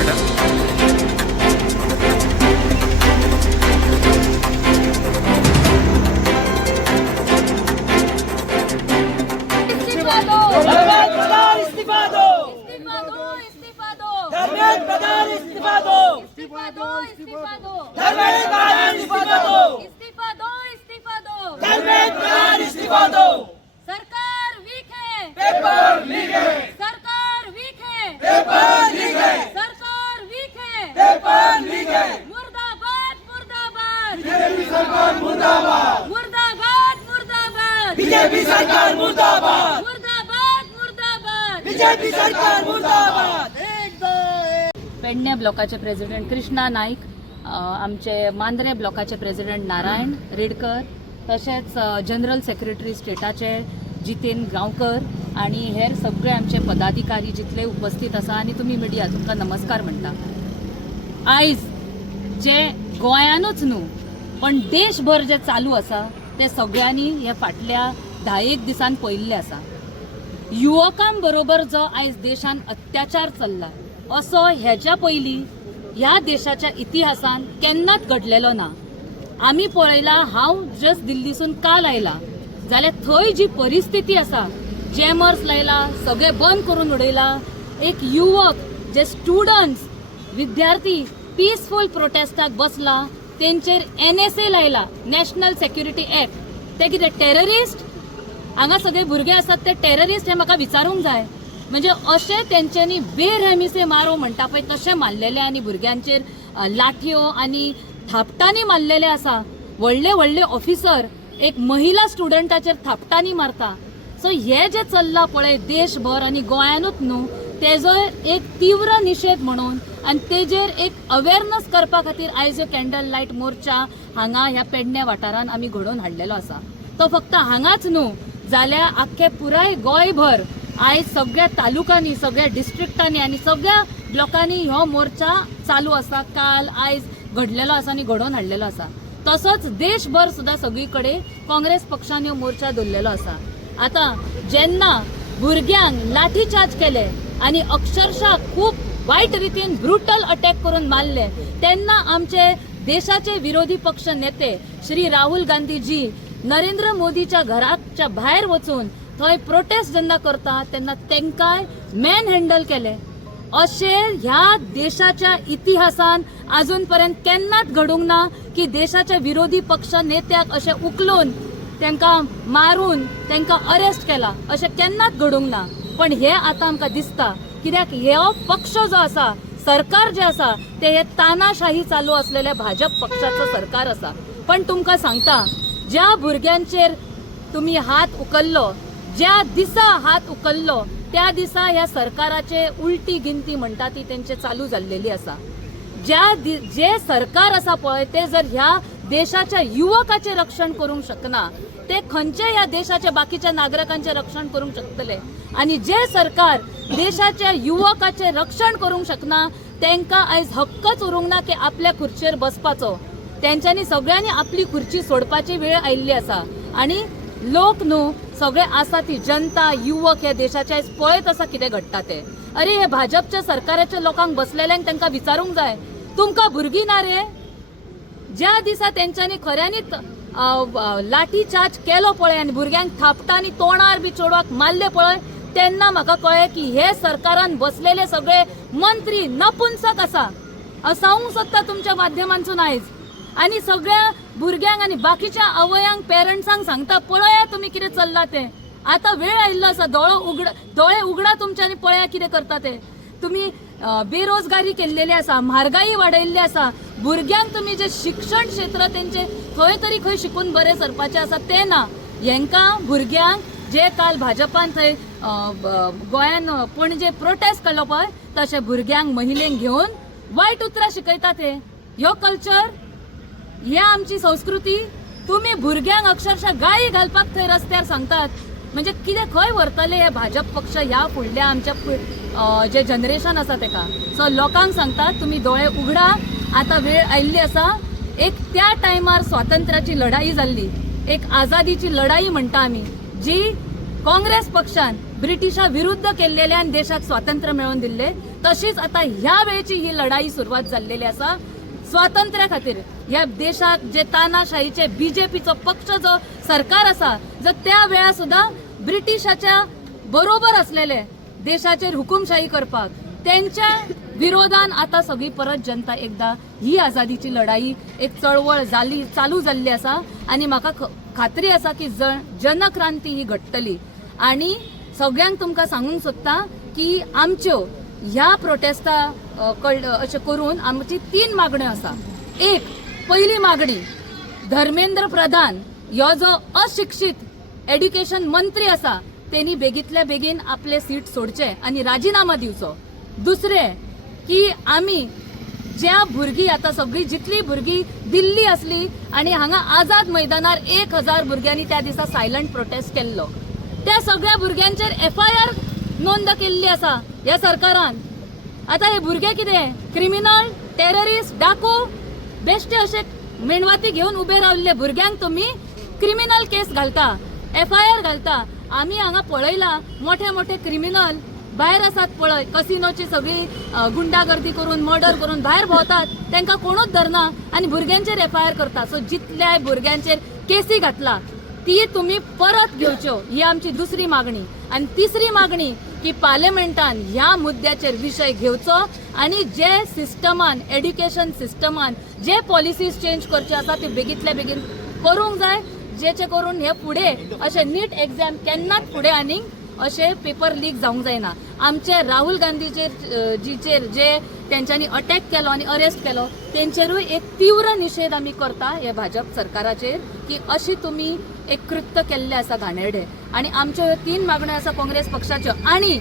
बेटा। इस्तीफा दो, धर्मेंद्र प्रधान इस्तीफा दो, इस्तीफा दो, इस्तीफा दो, धर्मेंद्र प्रधान इस्तीफा दो, इस्तीफा दो, इस्तीफा दो, धर्मेंद्र प्रधान इस्तीफा दो, इस्तीफा दो, इस्तीफा दो। धर्मेंद्र प्रधान इस्तीफा दो। सरकार वीक है, पेपर लीक है, सरकार वीक है, पेपर लीक है, सरकार वीक है। पेपर लीक है। मुर्दाबाद, मुर्दाबाद, बीजेपी सरकार मुर्दाबाद, मुर्दाबाद, मुर्दाबाद, बीजेपी सरकार मुर्दाबाद, मुर्दाबाद, मुर्दाबाद। बीजेपी सरकार मुर्दाबाद। पेडणे ब्लॉकाचे प्रेसिडेंट कृष्णा नाईक, आमचे मांद्रे ब्लॉकाचे प्रेसिडेंट नारायण रेडकर, तशेंच जनरल सेक्रेटरी स्टेटाचे जितेन गांवकर आणि हेर सगळे आमचे पदाधिकारी जितले उपस्थित आसा आनी तुमी मिडिया, तुमकां नमस्कार म्हणटा। आयज जे गोंयानूच न्हू पण देशभर जे चालू आसा ते सगळ्यांनी हे फाटल्या 10 दिसान पळयल्ले आसा। युवकां बरोबर जो आयज देशान अत्याचार चल्ला असो हेच्या पयलीं ह्या देशाच्या इतिहासान केन्नाच घडलेलो ना। आमी पळयला, हांव जस्ट दिल्लीसून काल आयला, जाल्यार थंय जी परिस्थिती आसा, जॅमर्स लायला, सगळे बंद करून उडयला। एक युवक जे स्टुडंट्स विद्यार्थी पीसफुल प्रोटेस्टाक बसला, तेंचेर NSA लायला, नॅशनल सेक्युरिटी एक्ट। ते कितें टेररिस्ट? हांगा सगळे भुरगे आसात ते टेररिस्ट हे म्हाका विचारूंक जाय। म्हणजे अशें तेंच्यांनी बेरहमीसे मारो म्हणटा पळय तशें मारलेले आनी भुरग्यांचेर लाठयो आनी थापटांनी मारलेले आसा। व्हडले व्हडले ऑफिसर एक महिला स्टुडंटाचेर थापटांनी मारता। सो हे जे चल्ला पळय देशभर आनी गोंयानूच न्हू, तेजो एक तीव्र निषेध म्हणून आनी तेजेर एक अवेअरनेस करपा खातीर आयज ह्यो कॅन्डल लायट मोर्चा हांगा ह्या पेडणे वाठारान आमी घडोवन हाडलेलो आसा। तो फक्त हांगाच न्हू, जाल्यार आख्खे पुराय गोंयभर आयज सगळ्या तालुकांनी, सगळ्या डिस्ट्रिक्टांनी आनी सगळ्या ब्लॉकांनी हो मोर्चा चालू आसा। काल आयज घडलेलो आसा आनी घडोवन हाडलेलो आसा। तसोच देशभर सुद्दां सगळीकडे काँग्रेस पक्षान हो मोर्चा दवरलेलो आसा। आता जेन्ना भुरग्यांक लाठीचार्ज केले आनी अक्षरशः खूप वायट रितीन ब्रुटल अटॅक करून मारले, तेन्ना आमचे देशाचे विरोधी पक्ष नेते श्री राहुल गांधीजी नरेंद्र मोदीच्या घराच्या भायर वचून थंय प्रोटेस्ट जेन्ना करता तेन्ना तेंकाय मॅन हँडल केले। अशे ह्या देशाच्या इतिहासान अजून पर्यंत केन्नाच घडूंक ना की देशाच्या विरोधी पक्ष नेत्याक अशे उखलून तेंकां मारून तेंकां अरेस्ट केला, अशें केन्नाच घडूंक ना। पण हे आतां आमकां दिसता, कित्याक हो पक्ष जो आसा, सरकार जे आसा, ते हे तानाशाही चालू असलेल्या भाजप पक्षाचं सरकार आसा। पण तुमकां सांगता, ज्या भुरग्यांचेर तुम्ही हात उखल्लो, ज्या दिसा हात उखल्लो, त्या दिसा ह्या सरकाराचे उलटी गिनती म्हणटा ती तेंचे चालू जाल्लेली आसा। जे सरकार आसा पळय ते जर ह्या देशाच्या युवकाचे रक्षण करूंक शकना, ते खंयचे ह्या देशाच्या बाकीच्या नागरिकांचे रक्षण करूंक शकतले? आणि जे सरकार देशाच्या युवकाचे रक्षण करूंक शकना, तेंकां आयज हक्कच उरूंक ना की आपल्या खुर्चेर बसपाचो। तेंच्यांनी सगळ्यांनी आपली खुर्ची सोडपाची वेळ आयिल्ली आसा। आणि लोक न्हू सगळे आसा ती जनता, युवक ह्या देशाच्या आयज पळयत आसा कितें घडटा ते। अरे हे भाजपच्या सरकाराच्या लोकांक बसलेल्यांक तांकां विचारूंक जाय, तुमकां भुरगीं ना रे? ज्या दिसा तेंच्यांनी खऱ्यांनीच लाठी चार्ज केलो पळय आनी भुरग्यांक थापटांनी तोंडार बी चोडवाक मारले पळय, तेन्ना म्हाका कळ्ळें की हे सरकारान बसलेले सगळे मंत्री नपुंसक आसा। सांगूंक सोदता तुमच्या माध्यमांतून आयज, आणि सगळ्या भुरग्यांक आणि बाकीच्या आवयांक, पेरंट्सांक सांगता, पळया तुम्ही कितें चल्ला ते। आता वेळ आयिल्लो आसा, दोळे उगडा तुमचे आनी पळया कितें करता ते। तुम्ही बेरोजगारी केल्लेली आसा, म्हारगाई वाडयल्ली आसा, भुरग्यांक तुम्ही जे शिक्षण क्षेत्र तेंचे खंय तरी खंय शिकून बरे सरपाचे आसा ते ना। हेंकां भुरग्यांक जे काल भाजपान थंय गोंयान पणजे प्रोटेस्ट केलो पळय, तशे भुरग्यांक, महिलेंक घेवन वायट उतरां शिकयता ते। ह्यो कल्चर, ही आमची संस्कृती। तुम्ही भुरग्यांक अक्षरशः गाळी घालपाक थंय रस्त्यार सांगतात, म्हणजे कितें खंय व्हरतले हे भाजप पक्ष ह्या फुडल्या आमच्या जे जनरेशन आसा तेका। सो लोकांक सांगतात, तुम्ही डोळे उगडा, आता वेळ आयिल्ली आसा। एक त्या टायमार स्वातंत्र्याची लढाई जाल्ली, एक आझादीची लढाई म्हणटा आमी, जी काँग्रेस पक्षान ब्रिटिशा विरुद्ध केल्लेल्यान देशाक स्वातंत्र्य मेळोवन दिल्ले। तशीच आता ह्या वेळची ही लढाई सुरुवात झालेली असा स्वातंत्र्या खातीर. ह्या देशात जे तानाशाहीचे बीजेपीचो पक्ष जो सरकार असा जो त्या वेळा सुद्धा ब्रिटिशाच्या बरोबर असलेले देशाचेर हुकुमशाही करपाक त्यांच्या विरोधान आता सगळी परत जनता एकदा ही आझादीची लढाई एक चळवळ चालू जाल्ली असा आणि म्हाका खात्री असा की जनक्रांती ही घडटली. आणि सगळ्यांक तुमकां सांगूंक सोदता की आमच्यो ह्या प्रोटेस्टा अशें करून आमची 3 मागण्यो आसा. एक पहिली मागणी, धर्मेंद्र प्रधान ह्यो जो अशिक्षित एड्युकेशन मंत्री असा त्यांनी बेगीतल्या बेगीन आपले सीट सोडचे आणि राजीनामा दिवचो. दुसरें की आमी ज्या भुरगीं आता सगळी जितली भुरगीं दिल्ली असली आणि हांगा आझाद मैदानार 1000 भुरग्यांनी त्या दिसा सायलंट प्रोटेस्ट केल्लो, त्या सगळ्या भुरग्यांचेर FIR नोंद केल्ली असा ह्या सरकारान. आता हे भुरगे कितें क्रिमिनल, टेररिस्ट, डाकू, बेश्टे अशे मेणवाती घेऊन उभे रावल्ले भुरग्यांक तुम्ही क्रिमिनल केस घालता, FIR घालता. आम्ही हांगा पळयला मोठे मोठे क्रिमिनल भायर आसात पळय, कसिनोची सगळी गुंडागर्दी करून मर्डर करून भायर भोंवतात, तांकां कोणूच धरना आणि भुरग्यांचेर FIR करता. सो जितल्या भुरग्यांचेर केसी घातला ती तुम्ही परत घेवच्यो ही आमची दुसरी मागणी. आणि तिसरी मागणी की पार्लिमेंटान ह्या मुद्द्याचेर विषय घेवचो आणि जे सिस्टमान एड्युकेशन सिस्टमान जे पॉलिसीज चेंज करचे आसा ते बेगीतल्या बेगीन करूंक जाय, जेचे करून हे फुडें अशे नीट एग्जाम केन्नाच फुडें आनीक अशे पेपर लीक जावंक जायना. आमचे राहुल गांधीचेर जे तेंच्यांनी अटॅक केलो आणि अरेस्ट केलो तेंचेरूय एक तीव्र निषेध आमी करता हे भाजप सरकाराचेर की अशी तुम्ही एक कृत्य केल्ले आसा घाणेरडे. आणि आमच्यो ह्यो 3 मागण्यो आसा काँग्रेस पक्षाच्यो. आणि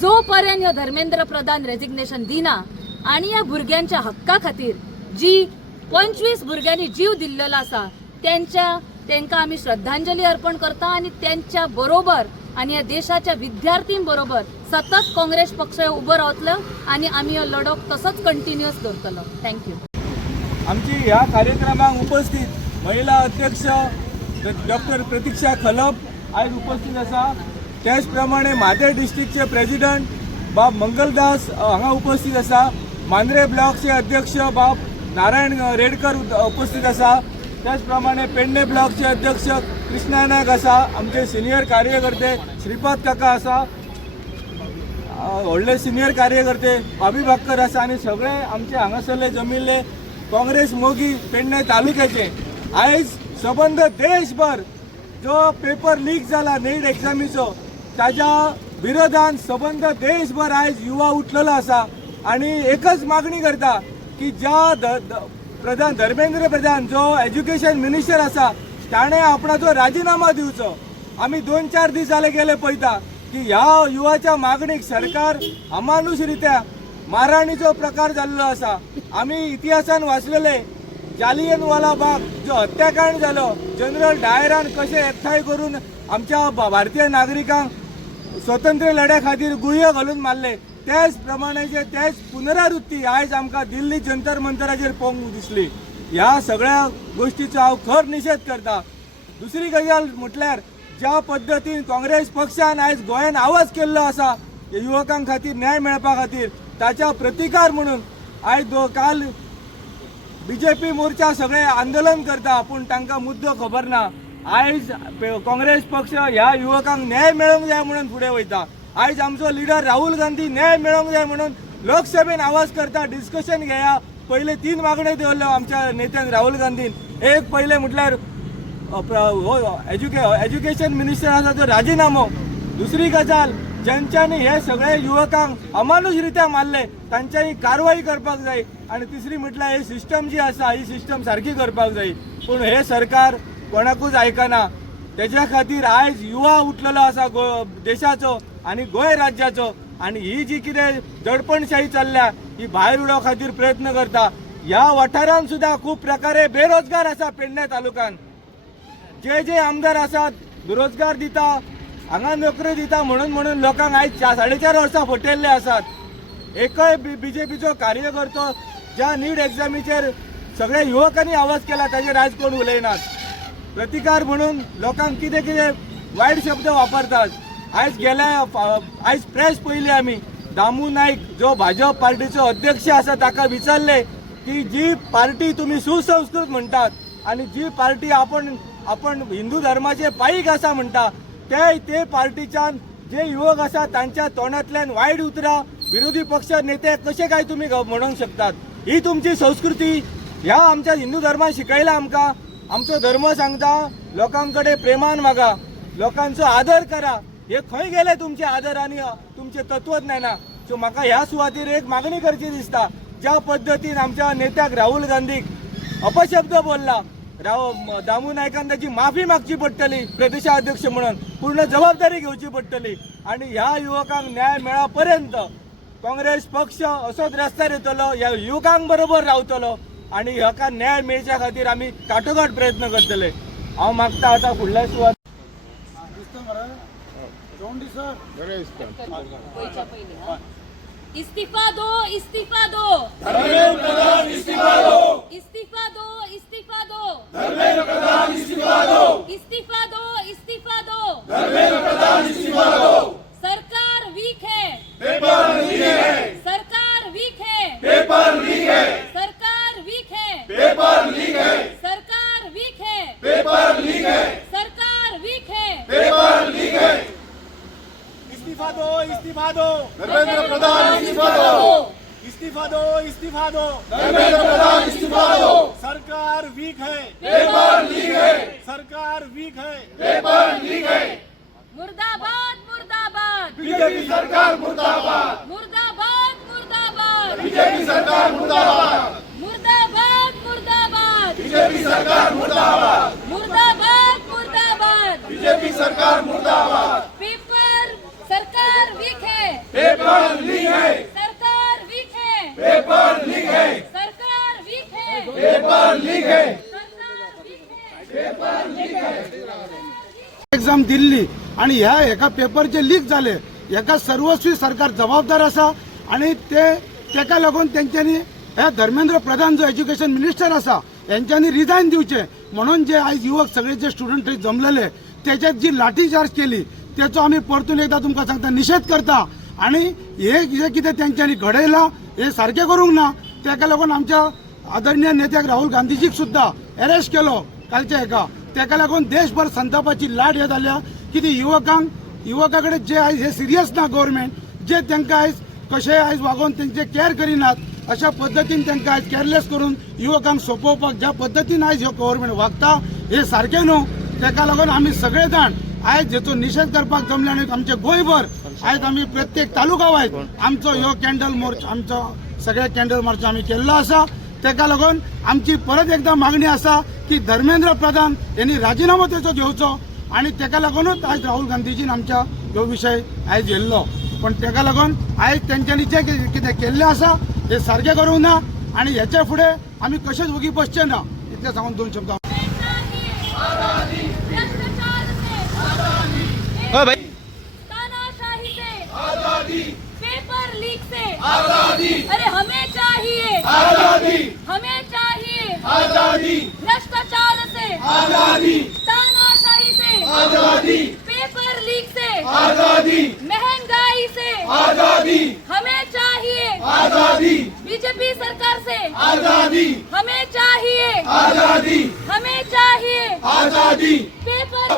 जो पर्यंत ह्यो धर्मेंद्र प्रधान रेजिग्नेशन दिना आणि ह्या भुरग्यांच्या हक्का खातीर जी 25 भुरग्यांनी जीव दिल्लेलो आसा तेंकां आमी श्रद्धांजली अर्पण करता आणि त्यांच्या बरोबर आणि या देशाच्या विद्यार्थीं बरोबर सतत काँग्रेस पक्ष उभो रावतलो आणि आम्ही हो लढो तसोच कंटिन्युअस दवरतलो. थँक्यू. आमची ह्या कार्यक्रमाक उपस्थित महिला अध्यक्ष डॉक्टर प्रतीक्षा खलप आज उपस्थित असा. त्याच प्रमाणे म्हादेर डिस्ट्रिक्टचे प्रेसिडेंट बाब मंगलदास हांगा उपस्थित असा. मांद्रे ब्लॉकचे अध्यक्ष बाब नारायण रेडकर उपस्थित असा. त्याचप्रमाणे पेडणे ब्लॉकचे अध्यक्ष कृष्णा नायक असा. आमचे सिनियर कार्यकर्ते श्रीपाद काका असा, व्हडले सिनियर कार्यकर्ते बाबी भाक्कर असा आणि सगळे आमचे हांगासरले जमिल्ले काँग्रेस मोगी पेडणे तालुक्याचे. आयज सबंद देशभर जो पेपर लीक जाला नीट एग्जामीचो ताच्या विरोधान सबंद देशभर आयज युवा उठलेलो असा आणि एकच मागणी करता की ज्या प्रधान धर्मेंद्र प्रधान जो एज्युकेशन मिनिस्टर असा ताणे आपणाचो राजीनामा दिवचो. आम्ही 2-4 दीस जाले गेले पळयता की ह्या युवाच्या मागणीक सरकार अमानुषरित्या मारहाणीचो प्रकार जाल्लो असा. आम्ही इतिहासान वाचलेले जालियनवाला बाग जो हत्याकांड जालो, जनरल डायरान कशे एकठांय करून आमच्या भारतीय नागरिकांक स्वतंत्र लढ्या खातीर गुळयो घालून मारले, त्याच प्रमाणेचे त्याच पुनरावृत्ती आयज आमकां दिल्ली जंतर मंतराचेर पळोवंक दिसली. ह्या सगळ्या गोष्टीचो हांव खर निशेध करता. दुसरी गजाल म्हटल्यार ज्या पद्दतीन काँग्रेस पक्षान आयज गोंयान आवाज केल्लो आसा युवकां खातीर न्याय मेळपा खातीर ताच्या प्रतिकार म्हणून आयज काल BJP मोर्चा सगळे आंदोलन करता पूण तांकां मुद्दो खबर ना. आयज काँग्रेस पक्ष ह्या युवकांक न्याय मेळोवंक जाय म्हणून फुडें वयता. आयज आमचो लिडर राहुल गांधी न्याय मेळोवंक जाय म्हणून लोकसभेन आवाज करता, डिस्कशन घेया. पहिले 3 मागण्यो दवरल्यो आमच्या नेत्यान राहुल गांधीन. एक पहिले म्हटल्यार एज्युकेशन मिनिस्टर आसा तो राजीनामो. दुसरी गजाल ज्यांच्यांनी हे सगळे युवकांक अमानुषरित्या मारले तांच्यानी कारवाई करपाक जाय. आणि तिसरी म्हटल्यार ही सिस्टम जी आसा ही सिस्टम सारखी करपाक जाय. पूण हे सरकार कोणाकूच आयकना. त्याच्या खातीर आयज युवा उठलेलो आसा देशाचो आणि गोंय राज्याचो. आणि ही जी कितें दडपणशाही चल्ल्या ही भायर उडोवपा खातीर प्रयत्न करता. ह्या वाठारांत सुद्धा खूब प्रकारे बेरोजगार आसा. पेडणे तालुक्यात जे आमदार आसात बेरोजगार दिता, हांगा नोकरी दिता म्हणून लोकांक आयज 4.5 वर्सां फटयल्ले आसात. एकय BJPचो कार्यकर्तो ज्या नीट एग्जामीचेर सगळ्या युवकांनी आवाज केला ताचेर आयज कोण उलयनात. प्रतिकार म्हणून लोकांक कितें वायट शब्द वापरतात. आयज प्रेस पळयली आमी दामू नाईक जो भाजप पार्टीचो अध्यक्ष आसा ताका विचारले की जी पार्टी तुम्ही सुसंस्कृत म्हणटात आणि जी पार्टी आपण हिंदू धर्माचे पाईक आसा म्हणटा ते पार्टीच्यान जे युवक आसा तांच्या तोंडांतल्यान वायट उतरां विरोधी पक्ष नेते कशे काय तुम्ही म्हणूंक शकतात. ही तुमची संस्कृती ह्या आमच्या हिंदू धर्मान शिकयला आमकां. आमचो धर्म सांगता लोकांकडे प्रेमान वागा, लोकांचो आदर करा. हे खंय गेले तुमचे आदर आणि तुमचे तत्वज्ञाना. सो म्हाका ह्या सुवातेर एक मागणी करची दिसता. ज्या पद्धतीन आमच्या नेत्याक राहुल गांधीक अपशब्द बोलला, दामू नायकान त्याची माफी मागची पडटली प्रदेशाध्यक्ष म्हणून, पूर्ण जबाबदारी घेवची पडटली आणि ह्या युवकांक न्याय मेळापर्यंत काँग्रेस पक्ष असोच रस्त्यार येतलो, ह्या युवकांक बरोबर रावतलो आणि ह्याका न्याय मेळच्या खातीर आमी काटोकाट प्रयत्न करतले. हांव मागता आता फुडल्या सुवात इस्तीफा दो, इस्तीफा दो, धर्मेंद्र प्रधान इस्तीफा दो, इस्तीफा दो, इस्तीफा दो, धर्मेंद्र प्रधान इस्तीफा दो, इस्तीफा दो, इस्तीफा दो. धर्मेंद्र प्रधान इस्तीफा दो. सरकार वीक है, पेपर लीक है, सरकार वीक है, पेपर लीक है, सरकार वीक है, पेपर लीक है, सरकार वीक है, पेपर लीक है, सरकार वीक है. पेपर लीक है. इस्तीफा दो, इस्तीफा दो, धर्मेंद्र प्रधान इस्तीफा दो, इस्तीफा दो, इस्तीफा दो. धर्मेंद्र प्रधान इस्तीफा दो. सरकार वीक है, पेपर लीक है, सरकार वीक है. पेपर लीक है. मुर्दाबाद, मुर्दाबाद, बीजेपी सरकार मुर्दाबाद, मुर्दाबाद, मुर्दाबाद, बीजेपी सरकार मुर्दाबाद, मुर्दाबाद, मुर्दाबाद, बीजेपी सरकार मुर्दाबाद, मुर्दाबाद, मुर्दाबाद. बीजेपी सरकार मुर्दाबाद. पेपर सरकार वीक है, पेपर लीक है, सरकार वीक है, पेपर लीक है, सरकार वीक है, पेपर लीक है. सरकार वीक है. एक्झाम दिल्ली आणि ह्या एका पेपरचे लीक झाले, एका सर्वस्वी सरकार जबाबदार असा आणि तेका लागून त्यांच्यानी ह्या धर्मेंद्र प्रधान जो एज्युकेशन मिनिस्टर असा यांच्यानी रिझाईन दिवचे म्हणून जे आज युवक सगळे जे स्टुडंट जमलेले त्याच्यात जी लाठीचार्ज केली त्याचो आम्ही परतून एकदा तुमका सांगता निषेध करता आणि हे जे कितें त्यांच्यानी घडयला हे सारखे करूंक ना. तेका लागून आमच्या आदरणीय नेत्याक राहुल गांधीजीक सुद्धा अरेस्ट केलो कालच्या एका. तेका लागून देशभर संतापाची लाट हे जाल्या की ती युवकाकडे जे आयज हे सिरियस ना गव्हर्नमेंट जे तांकां आयज कशें आयज वागोवन तेंचे केअर करिनात अशा पद्दतीन तांकां आयज केअरलेस करून युवकांक सोंपोवपाक ज्या पद्दतीन आयज ह्यो गव्हर्नमेंट वागता हे सारखें न्हू. तेका लागून आमी सगळे जाण आयज हेचो निषेध करपाक जमले आणि आमचे गोंयभर आयज आमी प्रत्येक तालुका वायज आमचो ह्यो कॅन्डल मोर्च आमचो सगळे कॅन्डल मार्च आमी केल्लो आसा. तेका लागून आमची परत एकदा मागणी आसा की धर्मेंद्र प्रधान यांनी राजीनामो तेचो घेवचो आणि तेका लागूनच आज राहुल गांधीजीन आमच्या ह्यो विशय आयज येयल्लो. पण तेका लागून आयज तेंच्यांनी जे कितें केल्लें आसा हे सारखें करूंक ना आणि ह्याच्या फुडें आमी कशेंच वगी बसचे ना. इतलें सांगून दोन शब्द तानाशाही से, आजादी, पेपर लीक से, आजादी, अरे हमें चाहिए, आजादी, हमें चाहिए. आजादी, भ्रष्टाचार से, आजादी, तानाशाही से, आजादी, पेपर लीक से, आजादी, महंगाई से, आजादी, हमें चाहिए. आजादी, बीजेपी सरकार से आजादी, हमें चाहिए, आजादी, हमें चाहिए. आजादी. पेपर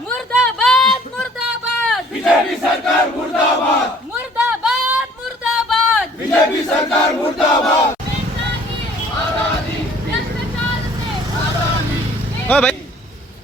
मुर्दाबाद, मुर्दाबाद, बीजेपी सरकार मुर्दाबाद, मुर्दाबाद, मुर्दाबाद. बीजेपी सरकार मुर्दाबाद. भ्रष्टाचार से,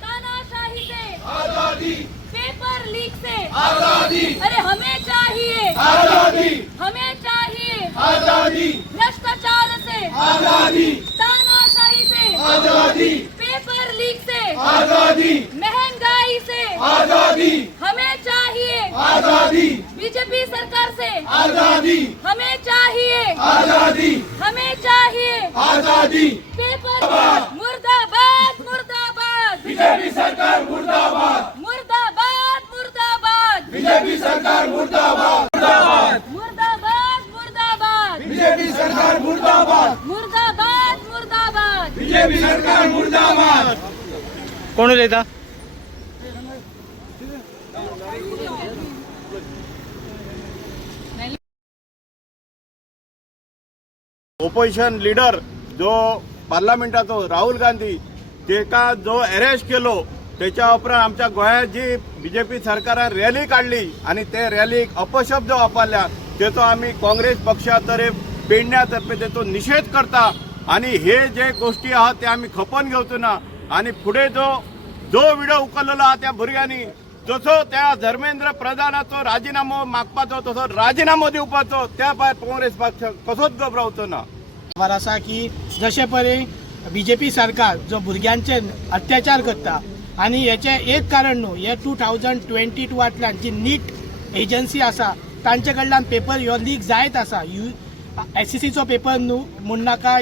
तानाशाही से, आजादी, पेपर लीक से, आजादी, अरे हमें चाहिए, आजादी, हमें चाहिए. आजादी, भ्रष्टाचार से, आजादी, तानाशाही से, आजादी, पेपर लीक से, आजादी, महंगाई से, आजादी, हमें चाहिए. आजादी, बीजेपी सरकार से आजादी, हमें चाहिए, आजादी, हमें चाहिए. आजादी. पेपर मुर्दाबाद, मुर्दाबाद, बीजेपी सरकार मुर्दाबाद, मुर्दाबाद, मुर्दाबाद, बीजेपी सरकार मुर्दाबाद, मुर्दाबाद, मुर्दाबाद, मुर्दाबाद, बीजेपी सरकार मुर्दाबाद, मुर्दाबाद, मुर्दाबाद. बीजेपी सरकार मुर्दाबाद. कोण उलयता? ओपोजिशन लीडर जो पार्लमेंटाचो राहुल गांधी तेका जो अरेस्ट केलो त्याच्या उपरांत आमच्या गोंयांत जी बीजेपी सरकारान रॅली काढली आणि ते रॅलीक अपशब्द वापरल्या तेचो आम्ही काँग्रेस पक्षातर्फे पेडण्यातर्फे तेचो निषेध करता आणि हे जे गोष्टी आहात ते आम्ही खपोवन घेवचो ना आणि पुढे जो व्हिडिओ उखललेलो आहा त्या भुरग्यांनी जसो त्या धर्मेंद्र प्रधानाचो राजीनामो मागपाचो तसो राजीनामो दिवपाचो त्या भायर काँग्रेस पक्ष कसोच घबरावचो ना. खबर आसा की जशे परी बीजेपी सरकार जो भुरग्यांचे अत्याचार करता आणि हेचे एक कारण न्हू हे 2022 जी नीट एजन्सी आसा तांचे कडल्यान पेपर ह्यो लीक जायत आसा. SSCचो पेपर न्हू म्हण नाका,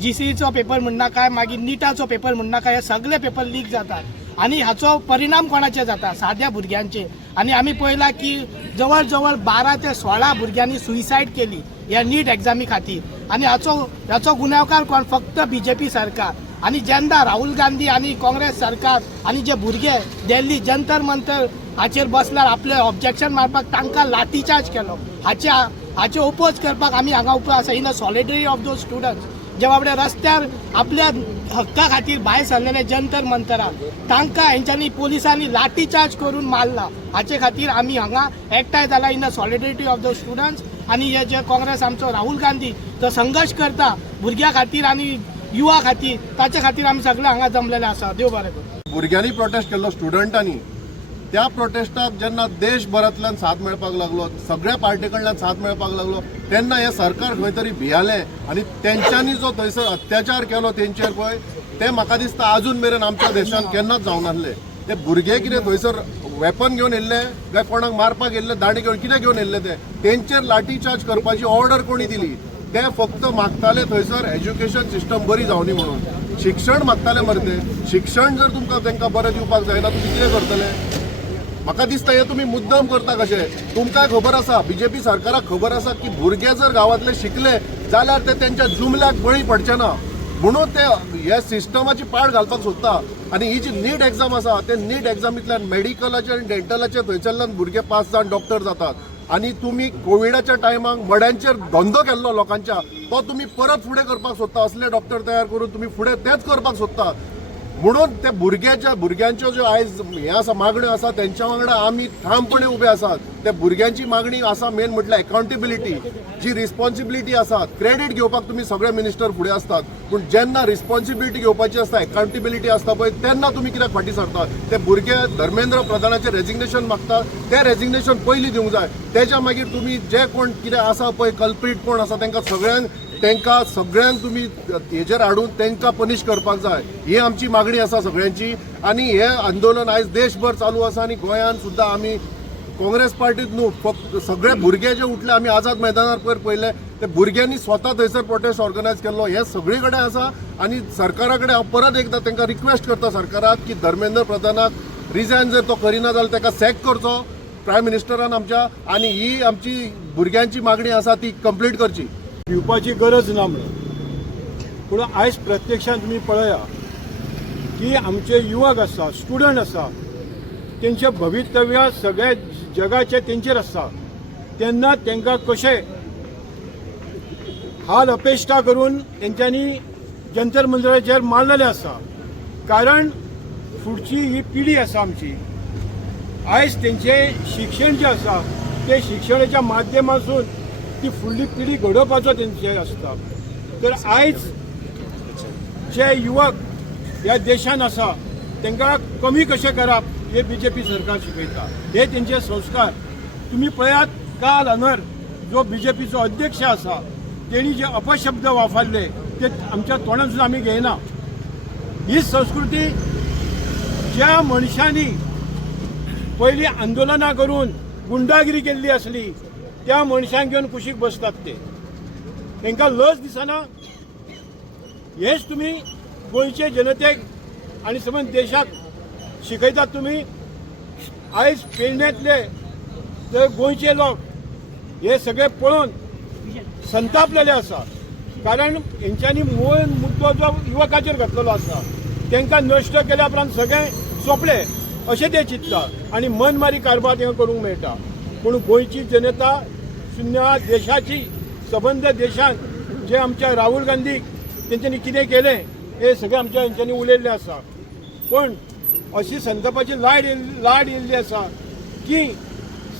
GCEचो पेपर म्हण नाका, मागीर नीटाचो पेपर म्हण नाका, हे सगळे पेपर लीक जातात आणि हाचो परिणाम कोणाचे जाता? साद्या भुरग्यांचे. आणि आम्ही पळयला की जवळ जवळ 12 ते 16 भुरग्यांनी सुइसाईड केली ह्या नीट एग्जामी खातीर आणि हाचो गुन्यांवकार कोण? फक्त बीजेपी सरकार. आणि जेन्ना राहुल गांधी आणि काँग्रेस सरकार आणि जे भुरगे दिल्ली जंतर मंतर हाचेर बसल्यार आपले ऑब्जेक्शन मारपाक तांकां लाठीचार्ज केलो. हाचे ओपोज करपाक आमी हांगा उबे आसा in a सॉलिडरी of those students जे बाबडे रस्त्यार आपल्या हक्का खातीर भायर सरलेले जंतर मंतराक तांकां हेंच्यांनी पोलिसांनी लाठीचार्ज करून मारला. हाचे खातीर आमी हांगा एकठांय जाला in a solidarity of the students. आणि हे जे काँग्रेस आमचो राहुल गांधी जो संघर्ष करता भुरग्यां खातीर आणि युवा खातीर ताचे खातीर आमी सगळे हांगा जमलेले आसा. देव बरें करूं. भुरग्यांनी प्रोटेस्ट केल्लो स्टुडंटांनी त्या प्रोटेस्टाक जेन्ना देशभरांतल्यान साथ मेळपाक लागलो, सगळ्या पार्टी कडल्यान साथ मेळपाक लागलो तेन्ना हे सरकार खंय तरी भियालें आणि तेंच्यांनी जो थंयसर अत्याचार केलो तेंचेर पळय ते म्हाका दिसता अजून मेरेन आमच्या देशांत केन्नाच जावं नासले. ते भुरगे कितें थंयसर वेपन घेवन येयल्ले काय कोणाक मारपाक येयल्ले दांडी घेवन कितें घेवन येयल्ले तेंचेर लाठीचार्ज करपाची ऑर्डर कोणी दिली? ते फक्त मागताले थंयसर एज्युकेशन सिस्टम बरी जावनी म्हणून. शिक्षण मागताले मरे ते. शिक्षण जर तुमकां तांकां बरें दिवपाक जायना तुमी कितें करतले? म्हाका दिसता हे तुमी मुद्दम करता कशें. तुमकां खबर आसा, बीजेपी सरकाराक खबर आसा की भुरगे जर गांवांतले शिकले जाल्यार ते तेंच्या जुमल्याक बळी पडचे ना म्हणून ते हे सिस्टमाची पाड घालपाक सोदता. आणि ही जी नीट एग्जाम आसा ते नीट एग्जामींतल्यान मेडिकलाचे आनी डेंटलाचे थंयसरल्यान भुरगे पास जावन डॉक्टर जातात. आणि तुम्ही कोविडाच्या टायमाक मड्यांचेर धंदो केल्लो लोकांच्या तो तुम्ही परत फुडें करपाक सोदता. असले डॉक्टर तयार करून तुम्ही फुडें तेच करपाक सोदता. म्हणून ते भुरग्यांच्यो ज्यो आयज हे आसा मागण्यो आसा तेंच्या वांगडा आमी ठामपणे उबे आसात. त्या भुरग्यांची मागणी आसा मेन म्हटल्यार अकाउंटेबिलिटी, जी रिस्पॉन्सिबिलिटी आसा. क्रेडीट घेवपाक तुमी सगळे मिनिस्टर फुडें असतात पूण जेन्ना रिस्पॉन्सिबिलिटी घेवपाची आसता, अकाउंटेबिलिटी आसता पळय तेन्ना तुमी कित्याक फाटीं सरतात? ते भुरगे धर्मेंद्र प्रधानाचें रेजिग्नेशन मागतात, तें रेजिग्नेशन पयलीं दिवंक जाय. तेच्या मागीर तुमी जे कोण कितें आसा पळय कल्प्रीट कोण आसा तेंकां सगळ्यांक तुमी हेजेर हाडून तेंकां पनीश करपाक जाय. ही आमची मागणी आसा सगळ्यांची. आणि हे आंदोलन आयज देशभर चालू आसा आणि गोंयांत सुद्दां आमी काँग्रेस पार्टीत न्हू फक्त सगळे भुरगे जे उठले आमी आझाद मैदानार पयर पळयले ते भुरग्यांनी स्वता थंयसर प्रोटेस्ट ऑर्गनायज केल्लो. हे सगळे कडेन आसा. आणि सरकारा कडेन हांव परत एकदां तांकां रिक्वेस्ट करता सरकाराक की धर्मेंद्र प्रधानाक रिजायन जर तो करिना जाल्यार ताका सॅक करचो प्रायम मिनिस्टरान आमच्या. आणि ही आमची भुरग्यांची मागणी आसा ती कंप्लीट करची. भिवपाची गरज ना म्हणून. पूण आयज प्रत्यक्षांत तुमी पळया की आमचे युवक आसा, स्टुडंट आसा, तेंचे भवितव्य सगळ्या जगाचे तेंचेर आसता. तेन्ना तेंकां कशे हाल अपेक्षा करून तेंच्यांनी जंतर मंतराचेर मारलेले आसा. कारण फुडची ही पिढी आसा आमची. आयज तेंचे शिक्षण जें आसा ते शिक्षणाच्या माध्यमांतून ती फुडली पिढी घडोवपाचो तेंचे आसता. तर आयज जे युवक ह्या देशान आसा तांकां कमी कशें करप हे बीजेपी सरकार शिकयता. हे तेंचे संस्कार तुमी पळयात. काल हांगर जो बीजेपीचो अध्यक्ष आसा तेणी जे अपशब्द वापरले ते आमच्या तोंडांतसून आमी घेयना. ही संस्कृती ज्या मनशांनी पयलीं आंदोलनां करून गुंडागिरी केल्ली आसली त्या मनशांक घेवन कुशीक बसतात ते. तांकां लज दिसना. हेच तुमी गोंयचे जनतेक आनी समज देशाक शिकयतात. तुमी आयज पेडण्यांतले जे गोंयचे लोक हे सगळे पळोवन संतापलेले आसा. कारण हेंच्यांनी मूळ मुद्दो जो युवकाचेर घातलेलो आसा तांकां नश्ट केल्या उपरांत सगळें सोंपलें अशें ते चिंतता आनी मनमारी कारभार तेंका करूंक मेळटा. पूण गोंयची जनता शून्य देशाची सबंद देशांत जे आमच्या राहुल गांधी तेंच्यांनी कितें केलें हे सगळें आमच्या हेंच्यांनी उलयल्लें आसा. पण अशी संतापाची लाड येयल्ली आसा की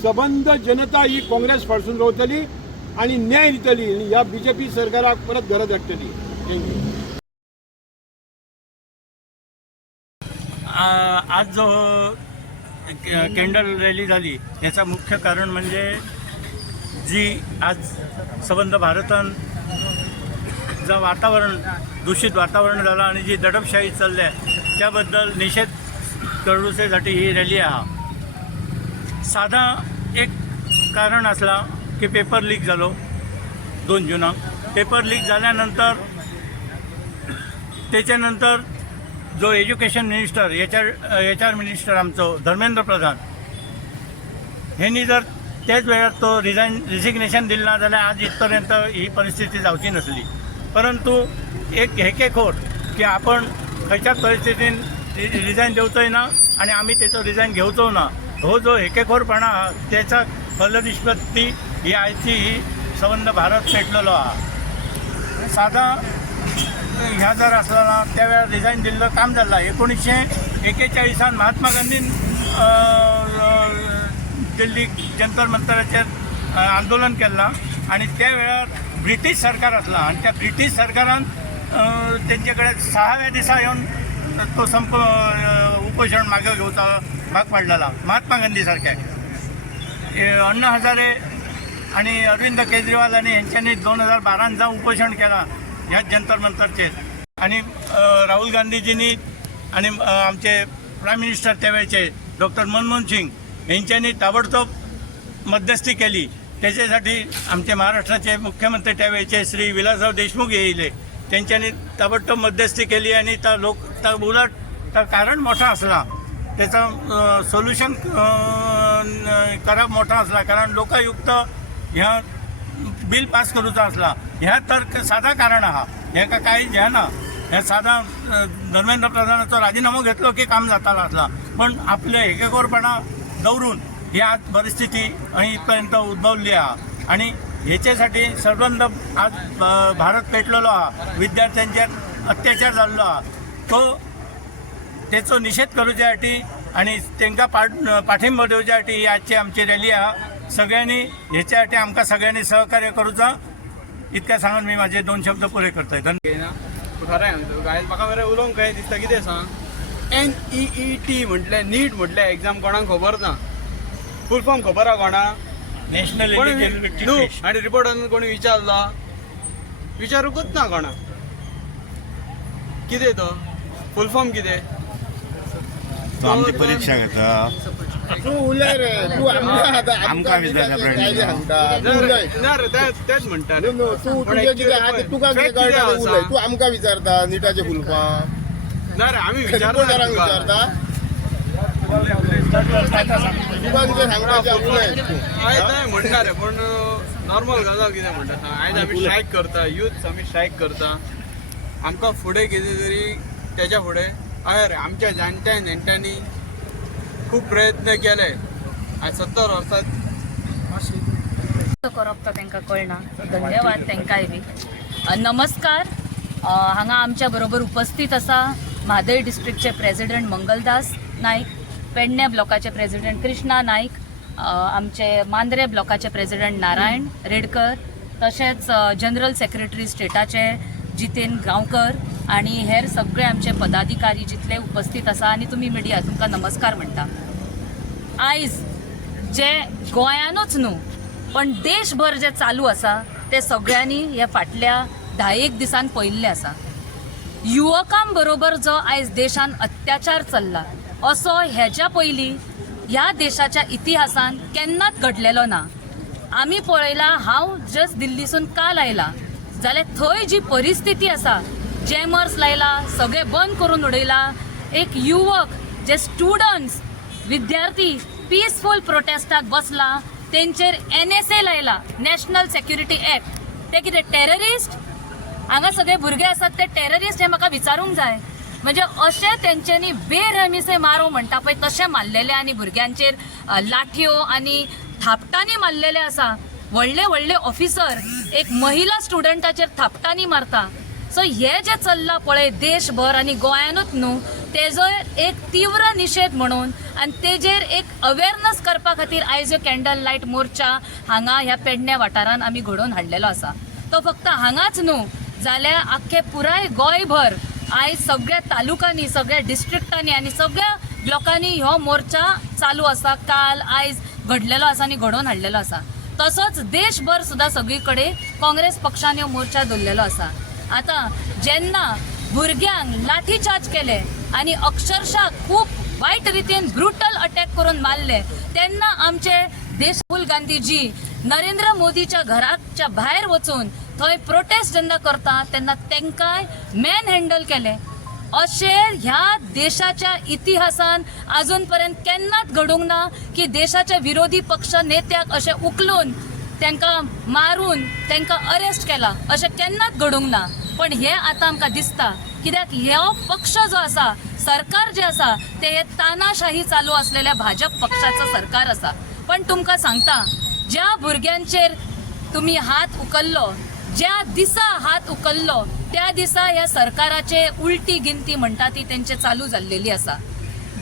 सबंद जनता ही काँग्रेस फाटसून रावतली आणि न्याय दितली आणि ह्या BJP सरकाराक परत घरा धाडटली. थँक्यू. आज जो कॅन्डल रॅली झाली याचं मुख्य कारण म्हणजे जी आज सबंध भारतान जो वातावरण दूषित वातावरण झालं आणि जी दडपशाही चालली आहे त्याबद्दल निषेध करण्यासाठी ही रॅली आहे. साधा एक कारण असला की पेपर लीक झालो 2 जुनाक. पेपर लीक झाल्यानंतर त्याच्यानंतर जो एज्युकेशन मिनिस्टर HR मिनिस्टर आमचो धर्मेंद्र प्रधान ह्यांनी जर त्याच वेळार तो रिजिग्नेशन दिलं ना जाल्यार आज इथपर्यंत ही परिस्थिती जावची नसली. परंतु एक हेकेखोर की आपण खंयच्याच परिस्थितीन रिजायन देवचोय ना आणि आम्ही त्याचो रिजायन घेवचो ना हो जो हेकेखोरपणा आहा त्याचा फलनिष्पत्ती ही आयची ही सबंद भारत पेटलेलो आहा. साधा ह्या जर असला ना त्या वेळार रिजायन दिल्लं काम जाल्लं. 1941 महात्मा गांधीन दिल्ली जंतर मंतराचेर आंदोलन केल्लां आणि त्या वेळार ब्रिटीश सरकार असला आणि त्या ब्रिटीश सरकारान त्यांच्याकडे 6व्या दिसा येऊन तो संप उपोषण मागे घेवचा भाग पाडलेला. महात्मा गांधी सारखे अण्णा हजारे आणि अरविंद केजरीवाल आणि यांच्यांनी 2012 जाऊन उपोषण केला ह्या जंतर मंतरचेर. आणि राहुल गांधीजींनी आणि आमचे प्राईम मिनिस्टर त्यावेळेचे डॉक्टर मनमोहन सिंग यांच्यांनी ताबडतोब मध्यस्थी केली. त्याच्यासाठी आमचे महाराष्ट्राचे मुख्यमंत्री त्यावेळेचे श्री विलासराव देशमुख येयले. त्यांच्यानी ताबडतोब मध्यस्थी केली आणि उलट तर कारण मोठा असला त्याचा सोल्युशन करप मोठा असला. कारण लोकायुक्त ह्या बिल पास करूचा असला ह्या तर साधा कारण आहा. हेका कांय घ्या ना. हे साधा धर्मेंद्र प्रधानाचो राजीनामो घेतलो की काम जातालो असला. पण आपले हेकेखोरपणा दवरून ही आज परिस्थिती इथपर्यंत उद्भवली आहे आणि ह्याच्यासाठी सर्वंद आज भारत पेटलेलो आहे. विद्यार्थ्यांचेर अत्याचार जाल्लो आहे तो त्याचो निषेध करूच्यासाठी आणि तांकां पाठिंबो दिवच्यासाठी ही आजची आमची रॅली आहे. सगळ्यांनी ह्याच्यासाठी आमकां सगळ्यांनी सहकार्य करूचा इतक्या सांगून मी माझे 2 शब्द पुरे करतोय. खरें म्हाका मरे उलोवंक कहें दिसता कितें सांग. NEET म्हटलें नीट म्हटलें एग्जाम कोणाक खबर ना. फूल फॉर्म खबर आहा कोणाक? नॅशनल आणि रिपोर्टान कोणी विचारला विचारूकच ना कोणाक. कितें तो फूल फॉर्म कितें आमची परीक्षा घेता तू उलय रे तू आमकां ना रे तेच म्हणटा तू तुझे कितें आहा ते तुका कितें कळटा उलय. तू आमकां विचारता निटाचे फूल फॉर्म ना रे आमी रिपोर्टरांक विचारता तुका कितें सांगपाचें उलय. आयज नाही म्हणटा रे पण नॉर्मल गजाल कितें म्हणटा सांग. आयज आमी स्ट्रायक करता यूथ आमी स्ट्रायक करता. आमकां फुडें कितें तरी तेच्या फुडें हय रे आमच्या जाणट्या नेण्ट्यांनी खूब प्रयत्न केले. आज 70 वर्सां करप तो तांकां कळना. धन्यवाद तांकांय बी. नमस्कार. हांगा आमच्या बरोबर उपस्थित आसा म्हादय डिस्ट्रिक्टचे प्रेसिडेंट मंगलदास नाईक, पेडणे ब्लॉकाचे प्रेसिडेंट कृष्णा नाईक, आमचे मांद्रे ब्लॉकाचे प्रेसिडेंट नारायण रेडकर, तशेंच जनरल सेक्रेटरी स्टेटाचे जितेन गांवकर आणि हेर सगळे आमचे पदाधिकारी जितले उपस्थित आसा आणि तुम्ही मिडिया तुमकां नमस्कार म्हणटा. आयज जे गोंयानूच न्हू पण देशभर जे चालू आसा ते सगळ्यांनी ह्या फाटल्या 10 दिसान पळयल्लें आसा. युवकां बरोबर जो आयज देशान अत्याचार चल्ला असो हेच्या पयलीं ह्या देशाच्या इतिहासान केन्नाच घडलेलो ना. आमी पळयला हांव जस्ट दिल्लीसून काल आयला जाल्यार थंय जी परिस्थिती आसा जॅमर्स लायला सगळे बंद करून उडयला. एक युवक जे स्टुडंट्स विद्यार्थी पीसफूल प्रोटेस्टाक बसला तेंचेर NSA लायला नॅशनल सेक्युरिटी एक्ट. ते कितें टेररिस्ट? हांगा सगळे भुरगे आसात ते टेररिस्ट हे म्हाका विचारूंक जाय. म्हणजे अशें तेंच्यांनी बेरहमीसे मारो म्हणटा पळय तशें मारलेले आनी भुरग्यांचेर लाठयो आनी थापटांनी मारलेले आसा. व्हडले व्हडले ऑफिसर एक महिला स्टुडंटाचेर थापटांनी मारता. सो हे जे चल्ला पळय देशभर आनी गोंयानूच न्हू, तेजो एक तीव्र निषेध म्हणून आनी तेजेर एक अवेअरनेस करपा खातीर आयज ह्यो कॅन्डल लायट मोर्चा हांगा ह्या पेडण्या वाठारांत आमी घडोवन हाडलेलो आसा. तो फक्त हांगाच न्हू जाल्यार आख्खे पुराय गोंयभर आयज सगळ्या तालुकांनी, सगळ्या डिस्ट्रिक्टांनी आनी सगळ्या ब्लॉकांनी हो मोर्चा चालू आसा. काल आयज घडलेलो आसा आनी घडोवन हाडलेलो आसा. तसोच देशभर सुद्दां सगळी कडेन काँग्रेस पक्षान हो मोर्चा दवरलेलो आसा. आतां जेन्ना भुरग्यांक लाठीचार्ज केले आनी अक्षरशः खूब वायट रितीन ब्रुटल अटॅक करून मारले, तेन्ना आमचे राहुल गांधीजी नरेंद्र मोदीच्या घराच्या भायर वचून थंय प्रोटेस्ट जेन्ना करता तेन्ना तांकांय मॅन हँडल केले. अशें ह्या देशाच्या इतिहासान अजून पर्यंत केन्नाच घडूंक ना की देशाच्या विरोधी पक्ष नेत्याक अशें उखलून तांकां मारून तांकां अरेस्ट केला. अशें केन्नाच घडूंक ना. पण हे आतां आमकां दिसता कित्याक हो पक्ष जो आसा, सरकार जे आसा ते हे तानाशाही चालू असलेल्या भाजप पक्षाचं सरकार आसा. पण तुमकां सांगता, ज्या भुरग्यांचेर तुमी हात उखल्लो, ज्या दिसा हात उखल्लो त्या दिसा ह्या सरकाराचे उलटी गिनती म्हणटा ती तेंचे चालू जाल्लेली आसा.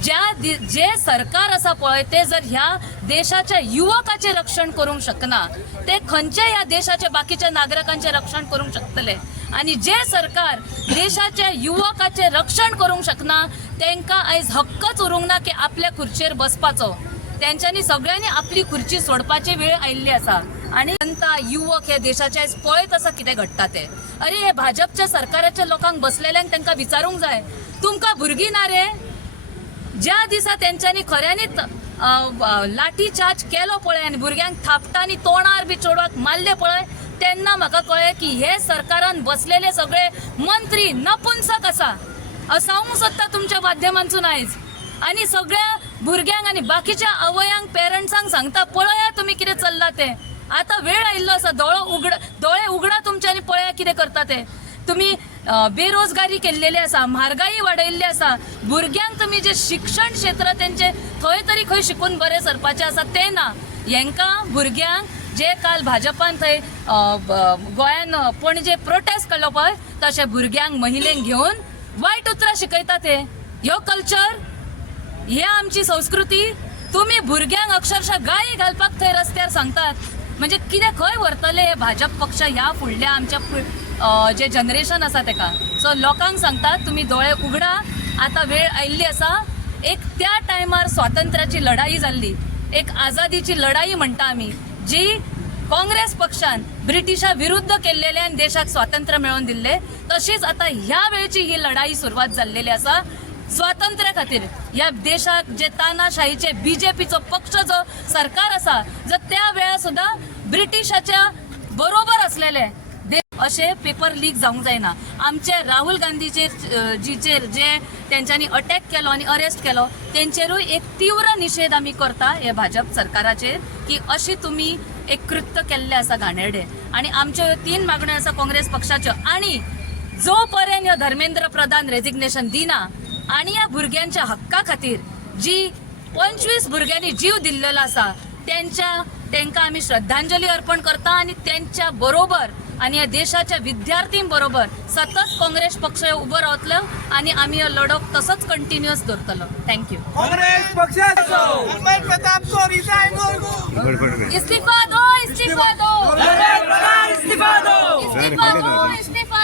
जे सरकार आसा पळय ते जर ह्या देशाच्या युवकाचे रक्षण करूंक शकना, ते खंयचे ह्या देशाच्या बाकीच्या नागरिकांचे रक्षण करूंक शकतले. आणि जे सरकार देशाच्या युवकाचे रक्षण करूंक शकना तांकां आयज हक्कच उरूंक ना की आपल्या खुर्चेर बसपाचो. तेंच्यांनी सगळ्यांनी आपली खुर्ची सोडपाची वेळ आयिल्ली आसा. आणि जनता युवक हे देशाचे आयज पळयत आसा कितें घडटा ते. अरे हे भाजपच्या सरकाराच्या लोकांक बसलेल्यांक तांकां विचारूंक जाय, तुमकां भुरगीं ना रे? ज्या दिसा तेंच्यांनी खऱ्यांनीच लाठी चार्ज केलो पळय आनी भुरग्यांक थापटांनी तोंडार बी चोडवाक मारले पळय, तेन्ना म्हाका कळ्ळें की हे सरकारान बसलेले सगळे मंत्री नपुंसक आसा. सांगूंक सोदता तुमच्या माध्यमांतून आयज. आनी सगळ्या भुरग्यांक आनी बाकीच्या आवयांक, पेरंट्सांक सांगता, पळया तुमी कितें चल्ला ते. आतां वेळ आयिल्लो आसा, दोळे उगडा तुमचे आनी पळया कितें करता ते. तुमी बेरोजगारी केल्लेली आसा, म्हारगाई वाडयल्ली आसा, भुरग्यांक तुमी जे शिक्षण क्षेत्र तेंचे थंय तरी खंय शिकून बरें सरपाचें आसा तें ना. हेंकां भुरग्यांक जे काल भाजपान थंय गोंयान पणजे प्रोटेस्ट केलो पळय, तशे भुरग्यांक, महिलेंक घेवन वायट उतरां शिकयता ते. ह्यो कल्चर, हे आमची संस्कृती. तुमी भुरग्यांक अक्षरशः गाळी घालपाक थंय रस्त्यार सांगतात. म्हणजे कितें खंय व्हरतले हे भाजप पक्ष ह्या फुडल्या आमच्या जे जनरेशन आसा तेका. सो लोकांक सांगतात, तुमी दोळे उगडा. आतां वेळ आयिल्ली आसा. एक त्या टायमार स्वातंत्र्याची लढाई जाल्ली, एक आझादीची लढाई म्हणटा आमी, जी काँग्रेस पक्षान ब्रिटिशा विरुद्ध केल्लेल्यान देशाक स्वातंत्र्य मेळोवन दिल्ले. तशीच आतां ह्या वेळची ही लढाई सुरवात जाल्लेली आसा स्वातंत्र्या खातीर. ह्या देशाक जे तानाशाहीचे बीजेपीचो पक्ष जो सरकार आसा, जर त्या वेळार सुद्दां ब्रिटिशाच्या बरोबर असलेले असे पेपर लीक जावंक जायना. आमचे राहुल गांधीचेर जे तेंच्यांनी अटॅक केलो आनी अरेस्ट केलो तेंचेरूय एक तीव्र निषेध आमी करता हे भाजप सरकाराचेर की अशी तुमी एक कृत्य केल्ले आसा घाणेरडे. आनी आमच्यो 3 मागण्यो आसा काँग्रेस पक्षाच्यो. आनी जो पर्यंत धर्मेंद्र प्रधान रेजिग्नेशन दिना आनी ह्या भुरग्यांच्या हक्का खातीर जी 25 भुरग्यांनी जीव दिल्लेलो आसा तांकां आमी श्रद्धांजली अर्पण करता. आनी त्यांच्या बरोबर आनी ह्या देशाच्या विद्यार्थीं बरोबर सतत काँग्रेस पक्ष उबो रावतलो आनी आमी हो लढो तसोच कंटिन्युअस दवरतलो. थँक्यू. काँग्रेस पक्षाचो इस्तीफा दो, इस्तीफा दो, इस्तीफा दो. इस्तीफा दो, इस्तीफा